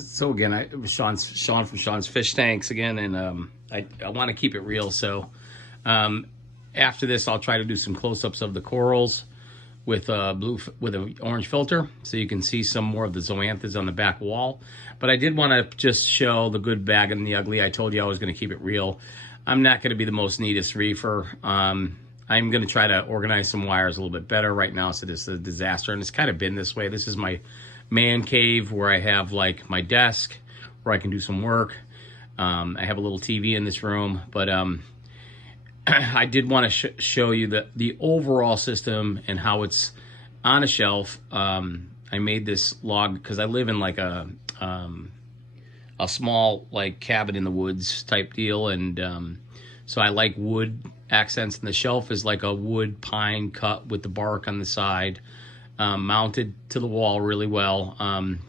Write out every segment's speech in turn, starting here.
So again, Sean from Sean's Fish Tanks again, and I want to keep it real. So after this, I'll try to do some close-ups of the corals with an orange filter, so you can see some more of the zoanthus on the back wall. But I did want to just show the good, bad, and the ugly. I told you I was going to keep it real. I'm not going to be the most neatest reefer. I'm going to try to organize some wires a little bit better. Right now, so this is a disaster, and it's kind of been this way. This is my man cave where I have like my desk where I can do some work. I have a little TV in this room, but I did want to show you the overall system and how it's on a shelf. I made this log because I live in like a small like cabin in the woods type deal, and so I like wood accents, and the shelf is like a wood pine cut with the bark on the side, mounted to the wall really well.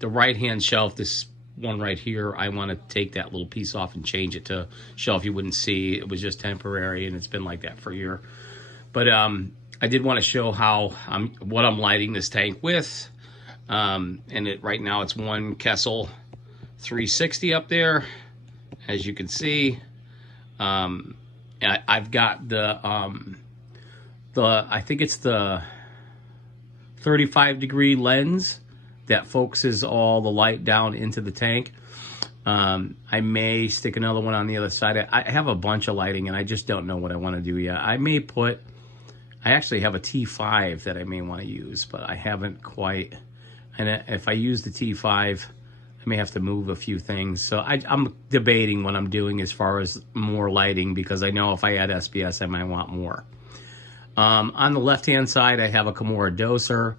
The right hand shelf, this one right here, I want to take that little piece off and change it to shelf you wouldn't see. It was just temporary, and it's been like that for a year. But I did want to show how what I'm lighting this tank with, and right now it's one Kessel 360 up there, as you can see. I've got the I think it's the 35-degree lens that focuses all the light down into the tank. I may stick another one on the other side. I have a bunch of lighting, and I just don't know what I want to do yet. I actually have a T5 that I may want to use, but I haven't quite. And if I use the T5, I may have to move a few things. So I'm debating what I'm doing as far as more lighting, because I know if I add SPS, I might want more. On the left-hand side, I have a Kimura doser,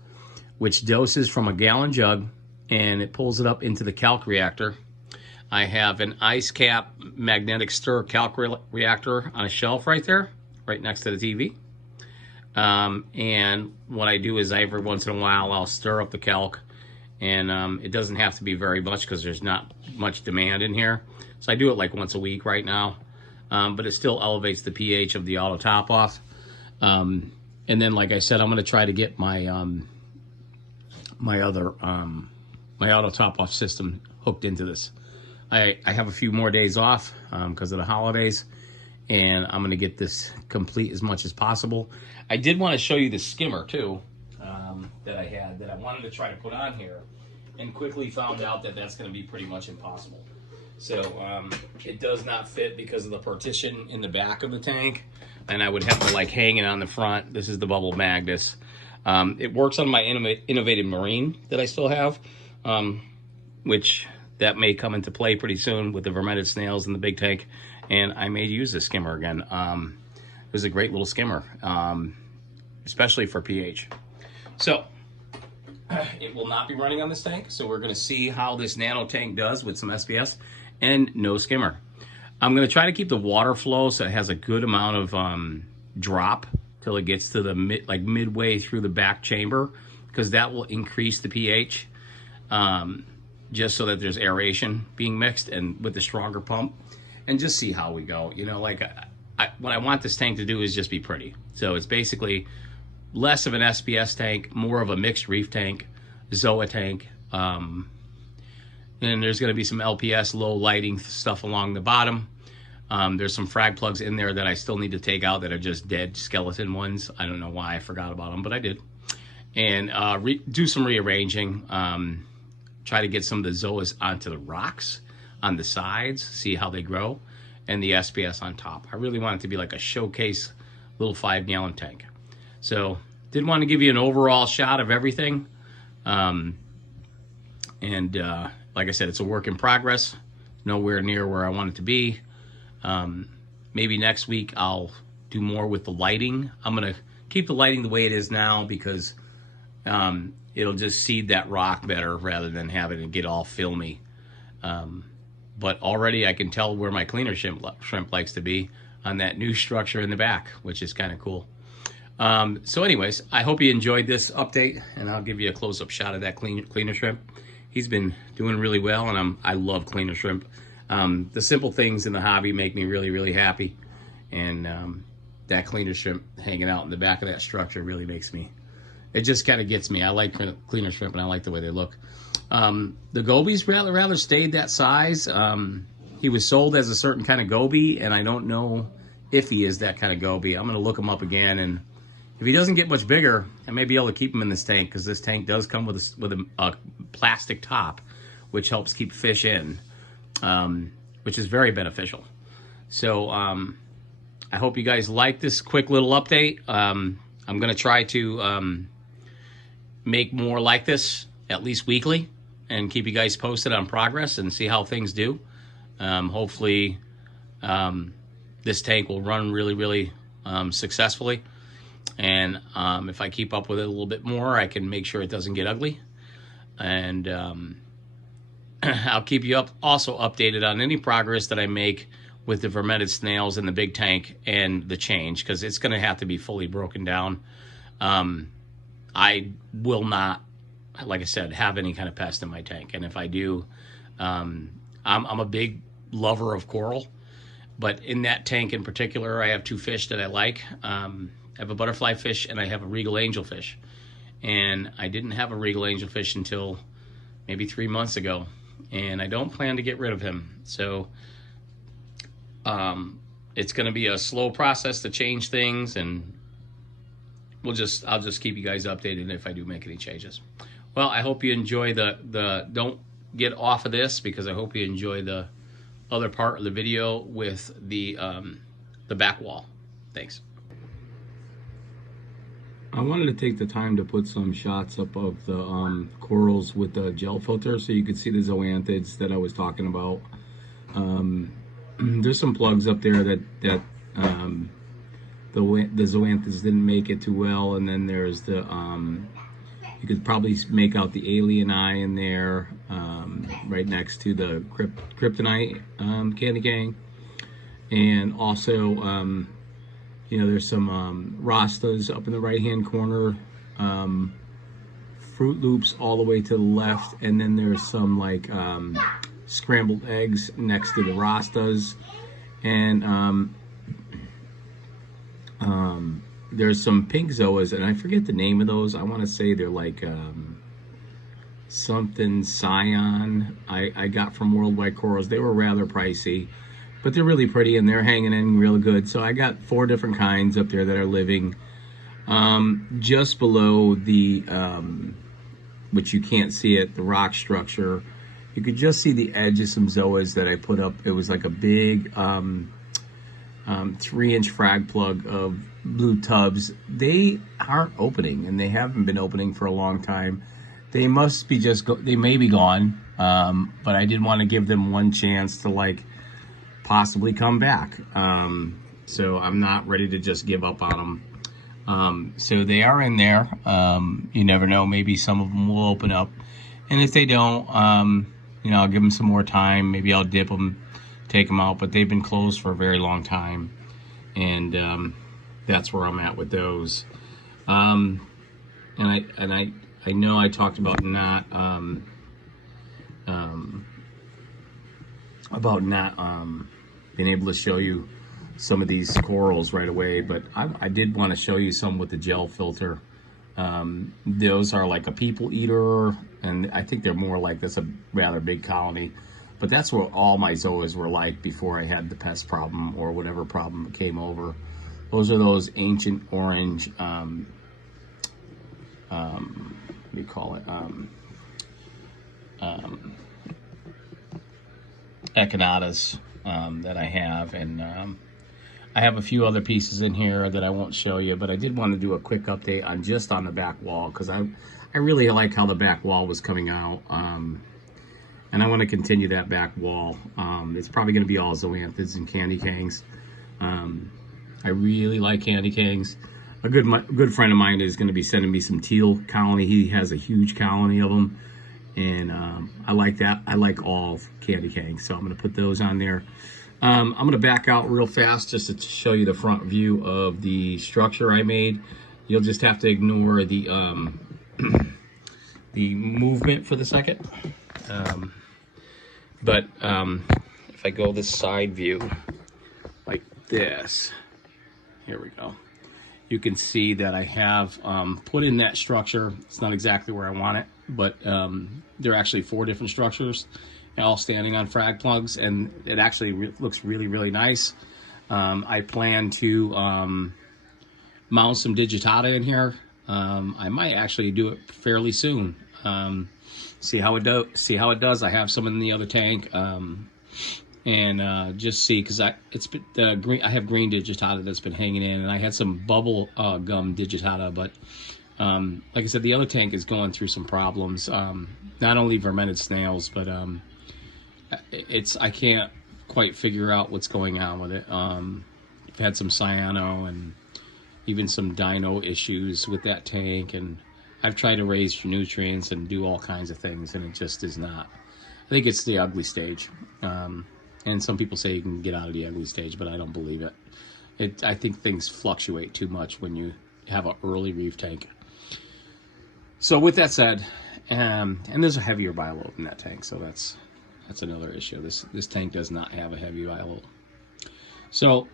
which doses from a gallon jug, and it pulls it up into the calc reactor. I have an ice cap magnetic stir calc reactor on a shelf right there, right next to the TV. And what I do is every once in a while, I'll stir up the calc, and it doesn't have to be very much because there's not much demand in here. So I do it like once a week right now, but it still elevates the pH of the auto top off. And then, like I said, I'm going to try to get my my auto top off system hooked into this. I have a few more days off because of the holidays, and I'm going to get this complete as much as possible. I did want to show you the skimmer too, that I had, that I wanted to try to put on here, and quickly found out that that's going to be pretty much impossible. So it does not fit because of the partition in the back of the tank, and I would have to like hang it on the front. This is the Bubble Magnus. It works on my Innovative Marine that I still have, which that may come into play pretty soon with the vermeted snails in the big tank, and I may use this skimmer again. It was a great little skimmer, especially for pH. So it will not be running on this tank, so we're going to see how this nano tank does with some SPS and no skimmer. I'm going to try to keep the water flow so it has a good amount of drop till it gets to the midway through the back chamber, because that will increase the pH, just so that there's aeration being mixed and with the stronger pump, and just see how we go. You know, like what I want this tank to do is just be pretty. So it's basically less of an SPS tank, more of a mixed reef tank, Zoa tank, and there's going to be some LPS low lighting stuff along the bottom. There's some frag plugs in there that I still need to take out that are just dead skeleton ones. I don't know why I forgot about them, but I did. And do some rearranging. Try to get some of the Zoas onto the rocks on the sides, see how they grow, and the SPS on top. I really want it to be like a showcase little 5-gallon tank. So did want to give you an overall shot of everything. Like I said, it's a work in progress. Nowhere near where I want it to be. Maybe next week I'll do more with the lighting. I'm going to keep the lighting the way it is now, because it'll just seed that rock better rather than having it get all filmy. But already I can tell where my cleaner shrimp likes to be on that new structure in the back, which is kind of cool. So anyways, I hope you enjoyed this update, and I'll give you a close-up shot of that cleaner shrimp. He's been doing really well, and I love cleaner shrimp. The simple things in the hobby make me really, really happy. And that cleaner shrimp hanging out in the back of that structure really makes me, it just kind of gets me. I like cleaner shrimp, and I like the way they look. The gobies rather stayed that size. He was sold as a certain kind of goby, and I don't know if he is that kind of goby. I'm going to look him up again, and if he doesn't get much bigger, I may be able to keep him in this tank, because this tank does come with a plastic top, which helps keep fish in, which is very beneficial. So I hope you guys like this quick little update. I'm going to try to make more like this, at least weekly, and keep you guys posted on progress and see how things do. Hopefully this tank will run really successfully, and if I keep up with it a little bit more, I can make sure it doesn't get ugly. And I'll keep you also updated on any progress that I make with the fermented snails in the big tank and the change, because it's going to have to be fully broken down. I will not, like I said, have any kind of pest in my tank. And if I do, I'm a big lover of coral, but in that tank in particular, I have two fish that I like. I have a butterfly fish and I have a regal angelfish. And I didn't have a regal angelfish until maybe 3 months ago, and I don't plan to get rid of him. So it's going to be a slow process to change things, and I'll just keep you guys updated if I do make any changes. Well, I hope you enjoy don't get off of this, because I hope you enjoy the other part of the video with the back wall. Thanks. I wanted to take the time to put some shots up of the corals with the gel filter, so you could see the zoanthids that I was talking about. There's some plugs up there that the zoanthids didn't make it too well, and then there's the you could probably make out the alien eye in there, right next to the kryptonite candy cane. And also you know, there's some rastas up in the right hand corner, Fruit Loops all the way to the left, and then there's some like scrambled eggs next to the rastas, and there's some pink zoas, and I forget the name of those. I want to say they're like something Scion I got from Worldwide Corals. They were rather pricey, but they're really pretty and they're hanging in real good. So I got 4 different kinds up there that are living. Just below the, which you can't see it, the rock structure, you could just see the edge of some zoas that I put up. It was like a big 3-inch frag plug of blue tubs. They aren't opening, and they haven't been opening for a long time. They must be they may be gone, but I did want to give them one chance to like possibly come back. So I'm not ready to just give up on them. So they are in there. You never know, maybe some of them will open up, and if they don't, you know, I'll give them some more time. Maybe I'll dip them, take them out, but they've been closed for a very long time, and that's where I'm at with those. And I know I talked about not being able to show you some of these corals right away, but I did want to show you some with the gel filter. Those are like a people eater, and I think they're more like this, a rather big colony, but that's what all my zoas were like before I had the pest problem or whatever problem came over. Those are those ancient orange, what do you call it, echinatas that I have, and I have a few other pieces in here that I won't show you, but I did want to do a quick update on just on the back wall, because I really like how the back wall was coming out, and I want to continue that back wall. It's probably going to be all zoanthids and candy cangs. I really like candy cangs. A good friend of mine is going to be sending me some teal colony. He has a huge colony of them, and I like that. I like all candy cangs, so I'm going to put those on there. I'm going to back out real fast just to show you the front view of the structure I made. You'll just have to ignore the the movement for the second. But if I go this side view like this, here we go. You can see that I have put in that structure. It's not exactly where I want it. but they're actually 4 different structures, all standing on frag plugs, and it actually looks really, really nice. I plan to mount some digitata in here. I might actually do it fairly soon. See how it does. I have some in the other tank, and just see, because I have green digitata that's been hanging in, and I had some bubble gum digitata, but like I said, the other tank is going through some problems. Not only fermented snails, but I can't quite figure out what's going on with it. I've had some cyano and even some dino issues with that tank, and I've tried to raise nutrients and do all kinds of things, and it just is not. I think it's the ugly stage. And some people say you can get out of the ugly stage, but I don't believe it. I think things fluctuate too much when you have an early reef tank. So with that said, and there's a heavier bioload in that tank, so that's another issue. This tank does not have a heavy bioload. So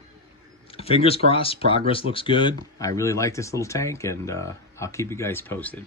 fingers crossed, progress looks good. I really like this little tank, and I'll keep you guys posted.